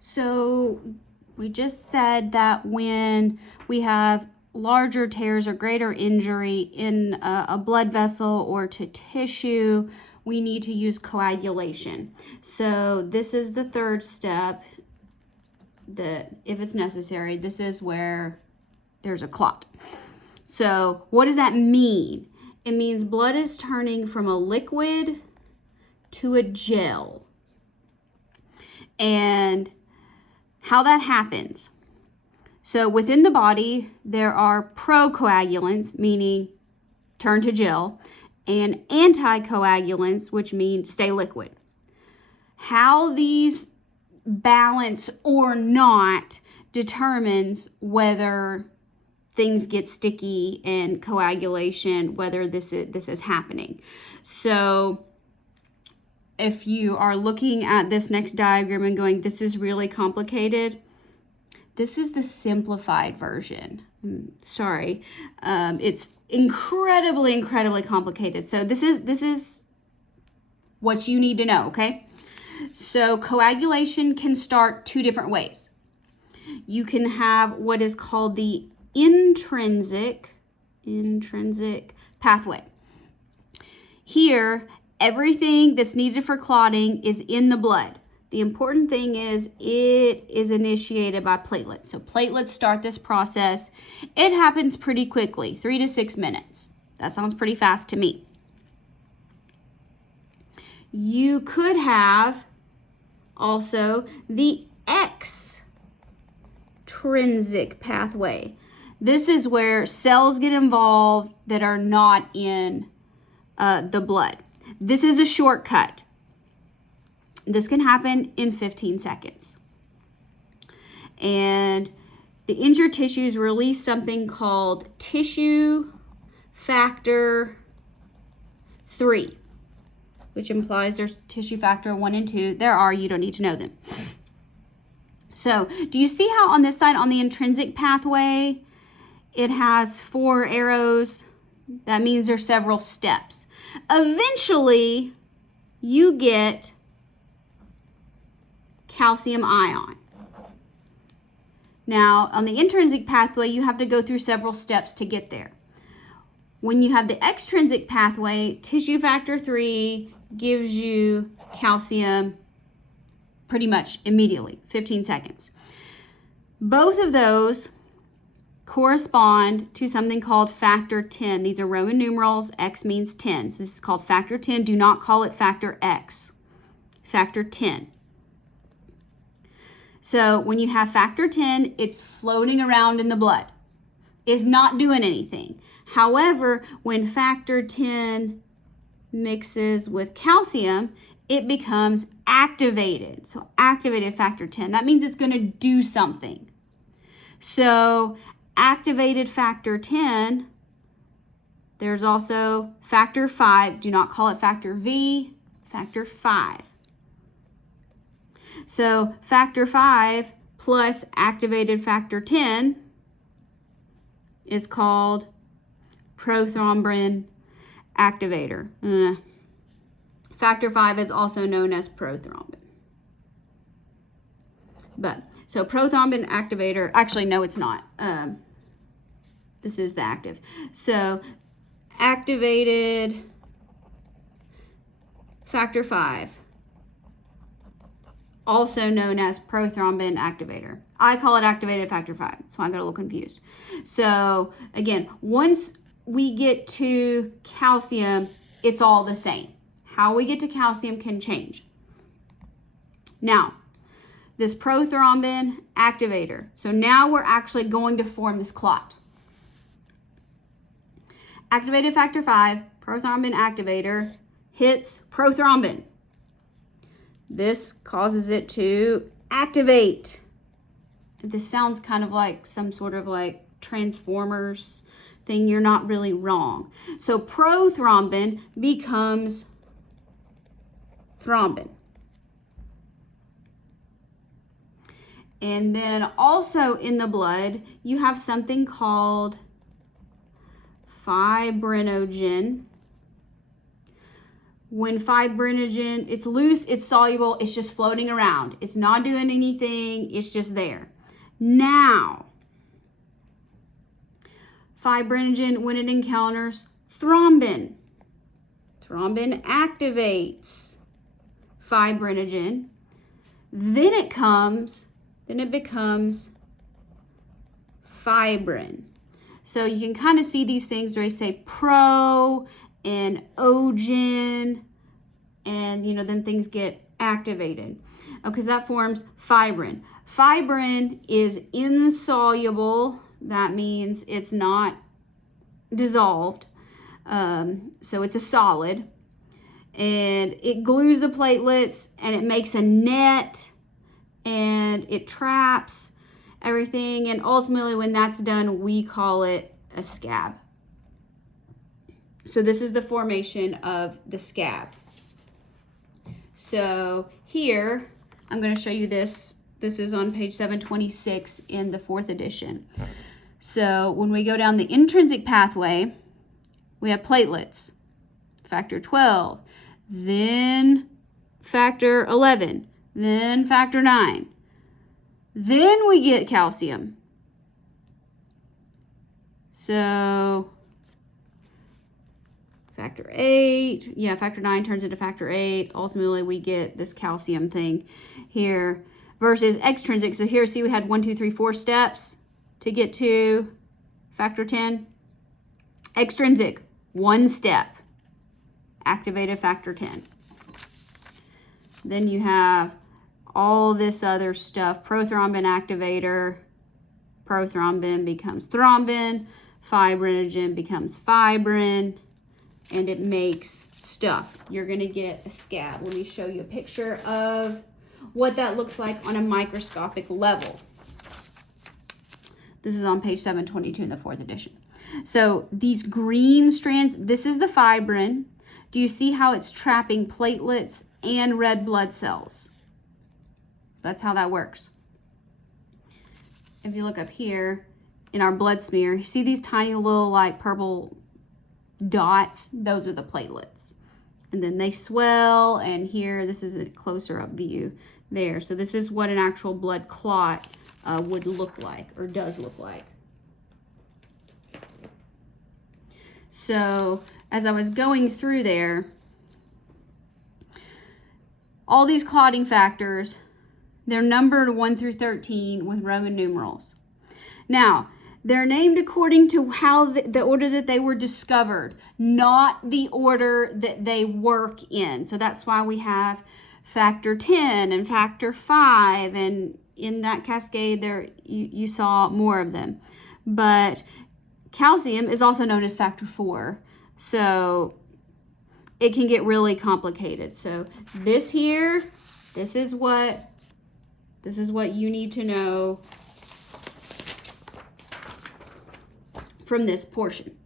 So we just said that when we have larger tears or greater injury in a blood vessel or to tissue, we need to use coagulation. So this is the third step, that if it's necessary, this is where there's a clot. So what does that mean? It means blood is turning from a liquid to a gel. And how that happens. So within the body, there are procoagulants, meaning turn to gel, and anticoagulants, which mean stay liquid. How these balance or not determines whether things get sticky and coagulation, whether this is happening. So if you are looking at this next diagram and going, this is really complicated, this is the simplified version. Sorry. It's incredibly complicated. So this is what you need to know, okay? So coagulation can start two different ways. You can have what is called the intrinsic pathway. Here, everything that's needed for clotting is in the blood. The important thing is it is initiated by platelets. So platelets start this process. It happens pretty quickly, 3 to 6 minutes. That sounds pretty fast to me. You could have also the extrinsic pathway. This is where cells get involved that are not in the blood. This is a shortcut. This can happen in 15 seconds. And the injured tissues release something called tissue factor 3, which implies there's tissue factor 1 and 2. There are, you don't need to know them. So do you see how on this side, on the intrinsic pathway, it has 4 arrows? That means there's several steps. Eventually, you get calcium ion. Now, on the intrinsic pathway, you have to go through several steps to get there. When you have the extrinsic pathway, tissue factor 3 gives you calcium pretty much immediately, 15 seconds. Both of those correspond to something called factor 10. These are Roman numerals. X means 10. So this is called factor 10. Do not call it factor X. Factor 10. So when you have factor 10, it's floating around in the blood. It's not doing anything. However, when factor 10 mixes with calcium, it becomes activated. So activated factor 10. That means it's going to do something. So activated factor 10, there's also factor 5. Do not call it factor V, factor 5. So factor 5 plus activated factor 10 is called prothrombin activator. Factor 5 is also known as prothrombin. So prothrombin activator, actually no it's not. This is the active. So activated factor 5, also known as prothrombin activator. I call it activated factor 5. That's why I got a little confused. So again, once we get to calcium, it's all the same. How we get to calcium can change. Now, this prothrombin activator. So now we're actually going to form this clot. Activated factor 5, prothrombin activator, hits prothrombin. This causes it to activate. This sounds kind of like some sort of like Transformers thing. You're not really wrong. So prothrombin becomes thrombin. And then also in the blood, you have something called fibrinogen, When fibrinogen, it's loose, it's soluble, it's just floating around. It's not doing anything, it's just there. Now, fibrinogen, when it encounters thrombin, thrombin activates fibrinogen. Then it becomes fibrin. So you can kind of see these things where they say pro and ogen, and then things get activated. Okay, so that forms fibrin. Fibrin is insoluble. That means it's not dissolved. So it's a solid. And it glues the platelets and it makes a net and it traps everything. And ultimately, when that's done, we call it a scab. So this is the formation of the scab. So here, I'm going to show you this. This is on page 726 in the 4th edition. So when we go down the intrinsic pathway, we have platelets, factor 12, then factor 11, then factor 9. Then we get calcium. So factor 8, factor 9 turns into factor 8. Ultimately, we get this calcium thing here versus extrinsic. So here, see, we had 1, 2, 3, 4 steps to get to factor 10. Extrinsic, 1 step, activated factor 10. Then you have all this other stuff. Prothrombin activator, prothrombin becomes thrombin, fibrinogen becomes fibrin, and it makes stuff. You're going to get a scab. Let me show you a picture of what that looks like on a microscopic level. This is on page 722 in the 4th edition. So these green strands, this is the fibrin. Do you see how it's trapping platelets and red blood cells? So that's how that works. If you look up here in our blood smear, you see these tiny little like purple dots? Those are the platelets. And then they swell, and here, this is a closer up view there. So this is what an actual blood clot would look like, or does look like. So as I was going through there, all these clotting factors, they're numbered 1 through 13 with Roman numerals. Now, they're named according to how the order that they were discovered, not the order that they work in. So that's why we have factor 10 and factor 5, and in that cascade there you saw more of them. But calcium is also known as factor 4, so it can get really complicated. So this here, this is what you need to know from this portion.